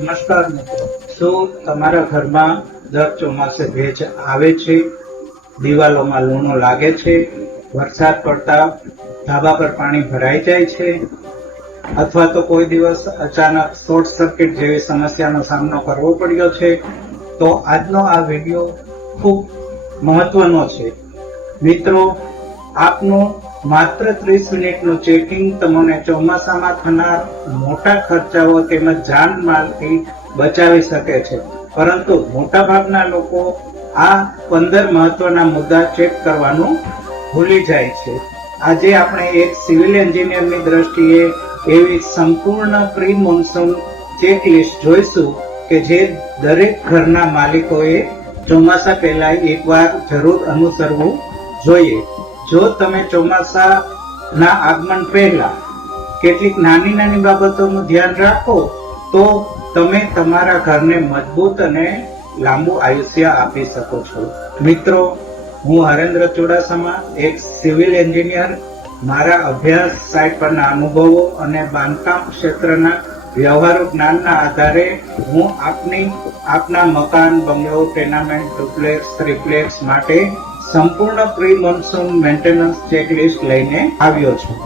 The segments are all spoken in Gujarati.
નમસ્કાર મિત્રો, શું તમારા ઘરમાં દર ચોમાસે ભેજ આવે છે? દિવાલોમાં લૂણો લાગે છે? વરસાદ પડતા ધાબા પર પાણી ભરાઈ જાય છે? અથવા તો કોઈ દિવસ અચાનક શોર્ટ સર્કિટ જેવી સમસ્યાનો સામનો કરવો પડ્યો છે? તો આજનો આ વિડીયો ખૂબ મહત્વનો છે. મિત્રો, આપનું માત્ર 30 મિનિટનું ચેકિંગ તમને ચોમાસામાં થનાર મોટા ખર્ચાઓ તેમજ જાનમાલથી બચાવી શકે છે. પરંતુ મોટાભાગના લોકો આ 15 મહત્વના મુદ્દા ચેક કરવાનું ભૂલી જાય છે. આજે આપણે એક સિવિલ એન્જિનિયરની દ્રષ્ટિએ એવી સંપૂર્ણ પ્રી મોન્સૂન ચેકલિસ્ટ જોઈશું કે જે દરેક ઘરના માલિકોએ ચોમાસા પહેલા એકવાર જરૂર અનુસરવું જોઈએ. જો તમે ચોમાસાના આગમન પહેલા કેટલીક નાની બાબતોનું ધ્યાન રાખો તો તમે તમારા ઘરને મજબૂત અને લાંબુ આયુષ્ય આપી શકો છો. મિત્રો, હું હરેન્દ્ર ચુડાસમા, એક સિવિલ એન્જિનિયર. મારા અભ્યાસ, સાઇટ પરના અનુભવો અને બાંધકામ ક્ષેત્રના વ્યવહારુ જ્ઞાનના આધારે હું આપના મકાન, બંગલો, ટેનામેન્ટ, ડુપ્લેક્સ, ટ્રિપ્લેક્સ માટે સંપૂર્ણ પ્રી મોન્સૂન મેન્ટેનન્સ ચેકલિસ્ટ લઈને આવ્યો છું.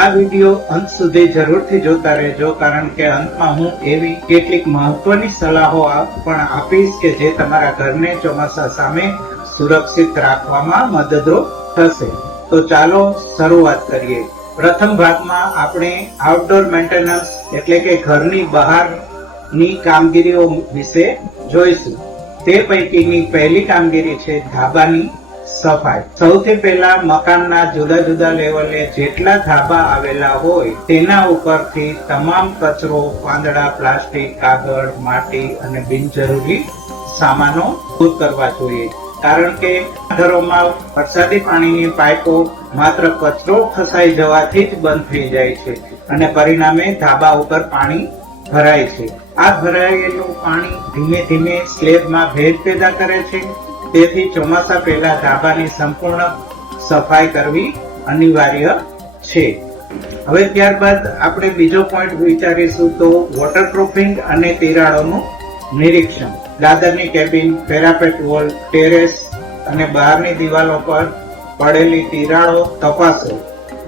આ વિડીયો અંત સુધી જરૂરથી જોતા રહેજો, કારણ કે અંતમાં હું એવી કેટલીક મહત્વની સલાહો પણ આપીશ કે જે તમારા ઘરને ચોમાસા સામે સુરક્ષિત રાખવામાં મદદરૂપ થશે. તો ચાલો શરૂઆત કરીએ. પ્રથમ ભાગમાં આપણે આઉટડોર મેન્ટેનન્સ એટલે કે ઘરની બહારની કામગીરીઓ વિશે જોઈશું. તે પૈકીની પહેલી કામગીરી છે ધાબાની સફાઈ. સૌથી પહેલા મકાનના જુદા જુદા લેવલે જેટલા ધાબા આવેલા હોય તેના ઉપરથી તમામ કચરો, પાંદડા, પ્લાસ્ટિક, કાગળ, માટી અને બિનજરૂરી સામાનો દૂર કરવા જોઈએ. કારણ કે ઘરોમાં વરસાદી પાણીની પાઇપો માત્ર કચરો ફસાઈ જવાથી જ બંધ થઈ જાય છે અને પરિણામે ધાબા ઉપર પાણી ભરાય છે. આ ભરાયેલું પાણી ધીમે ધીમે સ્લેબમાં ભેજ પેદા કરે છે. તેથી ચોમાસા પહેલા ધાબાની સંપૂર્ણ સફાઈ કરવી અનિવાર્ય છે. હવે ત્યારબાદ આપણે બીજો પોઈન્ટ વિચારીશું તો વોટરપ્રૂફિંગ અને તિરાડોનું નિરીક્ષણ. દાદરની કેબિન, પેરાપેટ વોલ, ટેરેસ અને બહારની દિવાલો પર પડેલી તિરાડો તપાસો.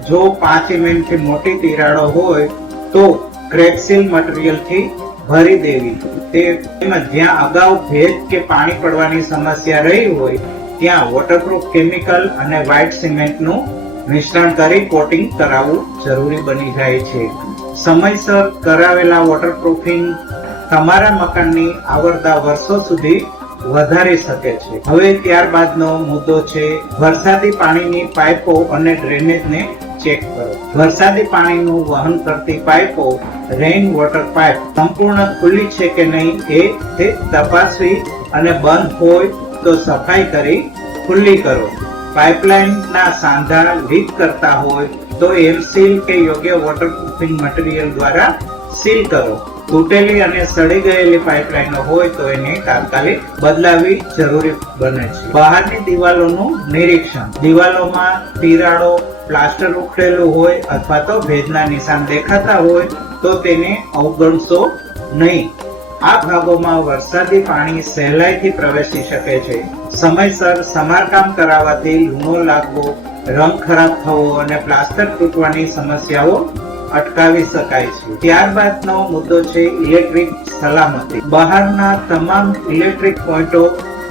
જો 5 mm થી મોટી તિરાડો હોય તો ક્રેકસીલ મટીરીયલથી ભરી દેવી. તેમજ જ્યાં અગાઉ ભેજ કે પાણી પડવાની સમસ્યા રહી હોય ત્યાં વોટરપ્રૂફ કેમિકલ અને વ્હાઇટ સિમેન્ટનું મિશ્રણ કરી કોટિંગ કરાવવું જરૂરી બની જાય છે. સમયસર કરાવેલા વોટરપ્રૂફિંગ તમારા મકાનની આવરદા વર્ષો સુધી વધારી શકે છે. હવે ત્યારબાદનો મુદ્દો છે વરસાદી પાણીની પાઇપો અને ડ્રેનેજને ચેક કરો. વરસાદી પાણીનું વહન કરતી પાઇપો, રેઇન વોટર પાઇપ સંપૂર્ણ ખુલ્લી છે કે નહીં તે તપાસવી અને બંધ હોય તો સફાઈ કરી ખુલ્લી કરો. પાઇપલાઇનના સાંધા લીક કરતા હોય તો એરસીલ કે યોગ્ય વોટરપ્રૂફિંગ મટીરીયલ દ્વારા સીલ કરો. તૂટેલી અને સડી ગયેલી પાઇપલાઇનો હોય તો એને તાત્કાલિક બદલાવી જરૂરી બને છે. બહારની દિવાલોનું નિરીક્ષણ. દિવાલોમાં તિરાડો, પ્લાસ્ટર ઉખડેલું હોય અથવા તો ભેજના નિશાન દેખાતા હોય તો તેને અવગણશો નહીં. આ ભાગોમાં વરસાદી પાણી સહેલાઈથી પ્રવેશી શકે છે. સમયસર સમારકામ કરાવવાથી લૂણો લાગવો, રંગ ખરાબ થવો અને પ્લાસ્ટર તૂટવાની સમસ્યાઓ અટકાવી શકાય છે. ત્યારબાદનો મુદ્દો છે ઇલેક્ટ્રિક સલામતી. બહારના તમામ ઇલેક્ટ્રિક પોઈન્ટો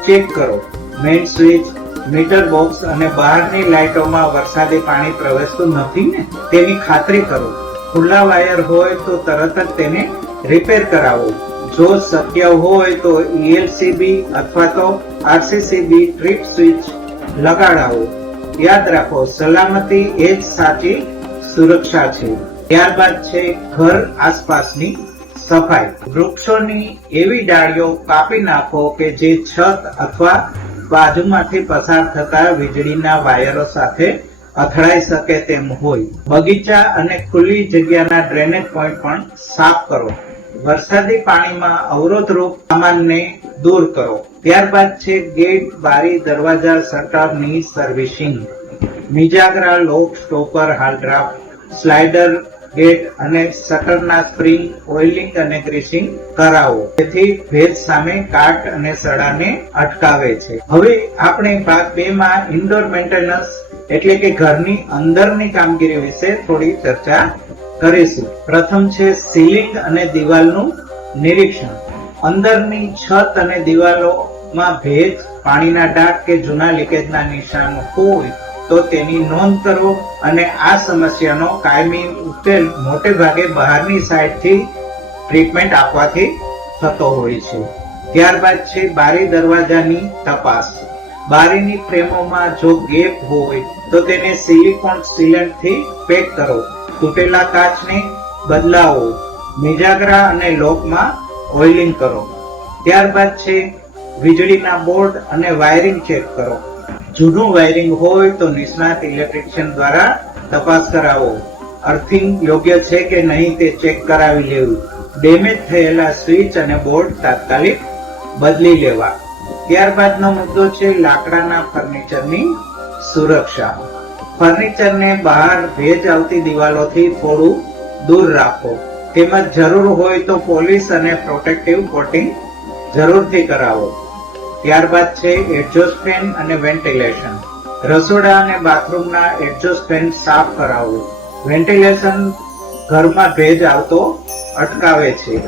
ચેક કરો. મેઇન સ્વિચ, મીટર બોક્સ અને બહારની લાઇટોમાં વરસાદી પાણી પ્રવેશતું નથી ને તેની ખાતરી કરો. ખુલ્લા વાયર હોય તો તરત જ તેને રિપેર કરાવો. જો શક્ય હોય તો ELCB અથવા તો RCCB ટ્રીપ સ્વિચ લગાડાવો. યાદ રાખો, સલામતી એ જ સાચી સુરક્ષા છે. ત્યારબાદ છે ઘર આસપાસની સફાઈ. વૃક્ષોની એવી ડાળીઓ કાપી નાખો કે જે છત અથવા બાજુમાંથી પસાર થતા વીજળીના વાયરો સાથે અથડાઈ શકે તેમ હોય. બગીચા અને ખુલ્લી જગ્યાના ડ્રેનેજ પોઈન્ટ પણ સાફ કરો. વરસાદી પાણીમાં અવરોધરૂપ સામાનને દૂર કરો. ત્યારબાદ છે ગેટ, બારી, દરવાજા, શટરની સર્વિસિંગ. મિજાગરા, લોક, સ્ટોપર, હાલ ડ્રાફ્ટ, સ્લાઇડર ગેટ અને શટરના સ્પ્રિંગ ઓઇલિંગ અને ગ્રીસિંગ કરાવો, જેથી ભેજ સામે કાટ અને સડાને અટકાવે છે. હવે આપણે ભાગ 2 માં ઇન્ડોર મેન્ટેનન્સ એટલે કે ઘરની અંદરની કામગીરી વિશે થોડી ચર્ચા કરીશું. પ્રથમ છે સીલિંગ અને દિવાલનું નિરીક્ષણ. અંદરની છત અને દિવાલોમાં ભેજ, પાણીના ડાઘ કે જૂના લીકેજના નિશાન હોય તો તેની નોંધ કરો અને આ સમસ્યાનો કાયમી ઉકેલ મોટે ભાગે બહારની સાઈડથી ટ્રીટમેન્ટ આપવાથી થતો હોય છે. ત્યારબાદ છે બારી દરવાજાની તપાસ. બારીની ફ્રેમોમાં જો ગેપ હોય તો તેને સિલિકોન સીલન્ટથી પેક કરો. તૂટેલા કાચને બદલાવો. મિજાગરા અને લોકમાં ઓઇલિંગ કરો. ત્યારબાદ છે વીજળીના બોર્ડ અને વાયરિંગ ચેક કરો. જૂનું વાયરિંગ હોય તો નિષ્ણાત ઇલેક્ટ્રિશિયન દ્વારા તપાસ કરાવો. અર્થિંગ યોગ્ય છે કે નહીં તે ચેક કરાવી લેવું. ડેમેજ થયેલા સ્વિચ અને બોર્ડ તાત્કાલિક બદલી લેવા. ત્યારબાદનો મુદ્દો છે લાકડાના ફર્નિચરની સુરક્ષા. ફર્નિચરને બહાર ભેજ આવતી દિવાલોથી થોડું દૂર રાખો. તેમજ જરૂર હોય તો પોલિશ અને પ્રોટેક્ટિવ કોટિંગ જરૂરથી કરાવો. ત્યારબાદ છે એક્ઝોસ્ટ ફેન અને વેન્ટિલેશન. રસોડા અને બાથરૂમના એક્ઝોસ્ટ ફેન સાફ કરાવો. વેન્ટિલેશન ઘરમાં ભેજ આવતો અટકાવે છે.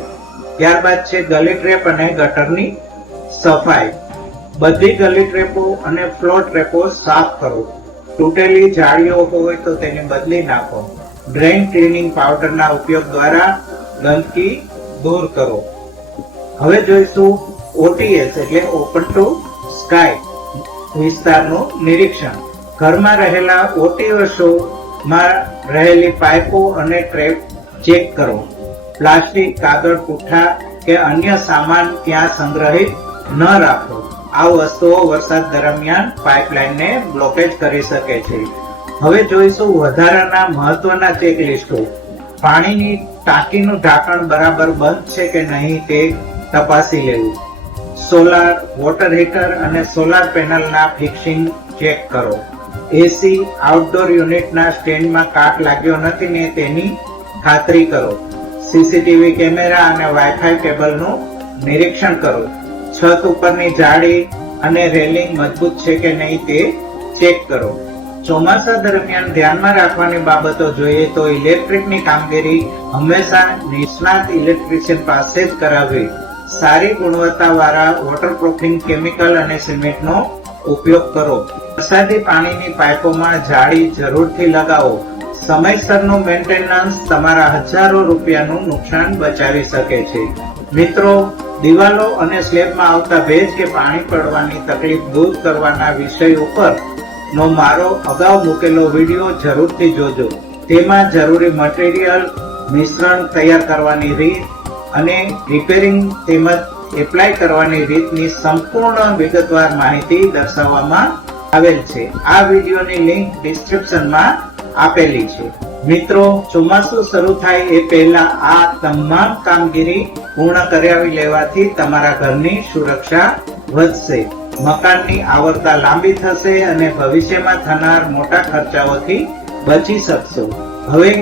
ત્યારબાદ છે ગલી ટ્રેપ અને ગટરની સફાઈ. બધી ગલી ટ્રેપો અને ફ્લોર ટ્રેપો સાફ કરો. તૂટેલી જાળીઓ હોય તો તેને બદલી નાખો. ડ્રેઇન ક્લીનિંગ પાવડરના ઉપયોગ દ્વારા ગંદકી દૂર કરો. હવે જોઈશું ઓટીએસ એટલે ઓપન ટુ સ્કાય વિસ્તારનું નિરીક્ષણ. ઘરમાં રહેલા ઓટીએસોમાં રહેલી પાઇપો અને ટ્રેપ ચેક કરો. પ્લાસ્ટિક, કાગળ, પુઠ્ઠા કે અન્ય સામાન ત્યાં સંગ્રહિત ન રાખો. આ વસ્તુઓ વરસાદ દરમિયાન પાઇપલાઇનને બ્લોકેજ કરી શકે છે. હવે જોઈશું વધારાના મહત્વના ચેકલિસ્ટો. પાણીની ટાંકીનું ઢાંકણ બરાબર બંધ છે કે નહીં તે તપાસી લેવું. સોલાર, વોટર હીટર અને સોલાર પેનલના ફિક્સિંગ ચેક કરો. એસી, આઉટડોર યુનિટના સ્ટેન્ડમાં કાટ લાગ્યો નથી ને તેની ખાતરી કરો. સીસીટીવી કેમેરા અને વાઈફાઈ કેબલનું નિરીક્ષણ કરો. છત ઉપરની જાળી અને રેલિંગ મજબૂત છે કે નહીં તે ચેક કરો. ચોમાસા દરમિયાન ધ્યાનમાં રાખવાની બાબતો જોઈએ તો ઇલેક્ટ્રિકની કામગીરી હંમેશા નિષ્ણાત ઇલેક્ટ્રિશિયન પાસે જ કરાવવી. સારી ગુણવત્તાવાળા વોટરપ્રૂફિંગ કેમિકલ અને સિમેન્ટનો ઉપયોગ કરો. વરસાદી પાણીની પાઇપોમાં જાળી જરૂરથી લગાવો. સમયસરનું મેન્ટેનન્સ તમારા હજારો રૂપિયાનું નુકસાન બચાવી શકે છે. મિત્રો, દિવાલો અને સ્લેબમાં આવતા ભેજ કે પાણી પડવાની તકલીફ દૂર કરવાના વિષય ઉપર નો મારો અગાઉ મૂકેલો વિડીયો જરૂરથી જોજો. તેમાં જરૂરી મટીરીયલ, મિશ્રણ તૈયાર કરવાની રીત અને રિપેરિંગ તેમજ એપ્લાય કરવાની રીતની સંપૂર્ણ વિગતવાર માહિતી દર્શાવવામાં આવેલ છે. આ વિડીયોની લિંક ડિસ્ક્રિપ્શનમાં આપેલી છે. મિત્રો, ચોમાસું શરૂ થાય એ પહેલા આ તમામ કામગીરી પૂર્ણ કરાવી લેવાથી તમારા ઘરની સુરક્ષા વધશે, મકાનની આવરતા લાંબી થશે અને ભવિષ્યમાં થનાર મોટા ખર્ચાઓથી બચી શકશો. હવે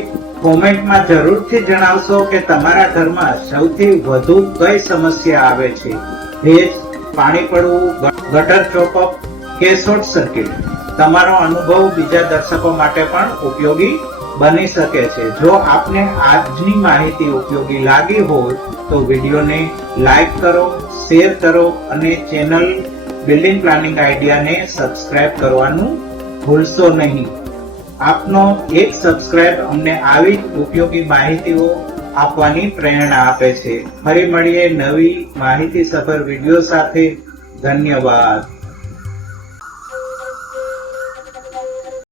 કોમેન્ટમાં જરૂરથી જણાવશો કે તમારા ઘરમાં સૌથી વધુ કઈ સમસ્યા આવે છે. ભેજ, પાણી પડવું, ગટર ચોકઅપ કે શોર્ટ સર્કિટ. તમારો અનુભવ બીજા દર્શકો માટે પણ ઉપયોગી બની શકે છે. જો આપને આજની માહિતી ઉપયોગી લાગી હોય તો વિડીયોને લાઈક કરો, શેર કરો અને ચેનલ બિલ્ડિંગ પ્લાનિંગ આઈડિયાને સબસ્ક્રાઇબ કરવાનું ભૂલશો નહીં. આપનો એક સબસ્ક્રાઇબ અમને આવી ઉપયોગી માહિતીઓ આપવાની પ્રેરણા આપે છે. ફરી મળીએ નવી માહિતીસભર વિડીયો સાથે. ધન્યવાદ.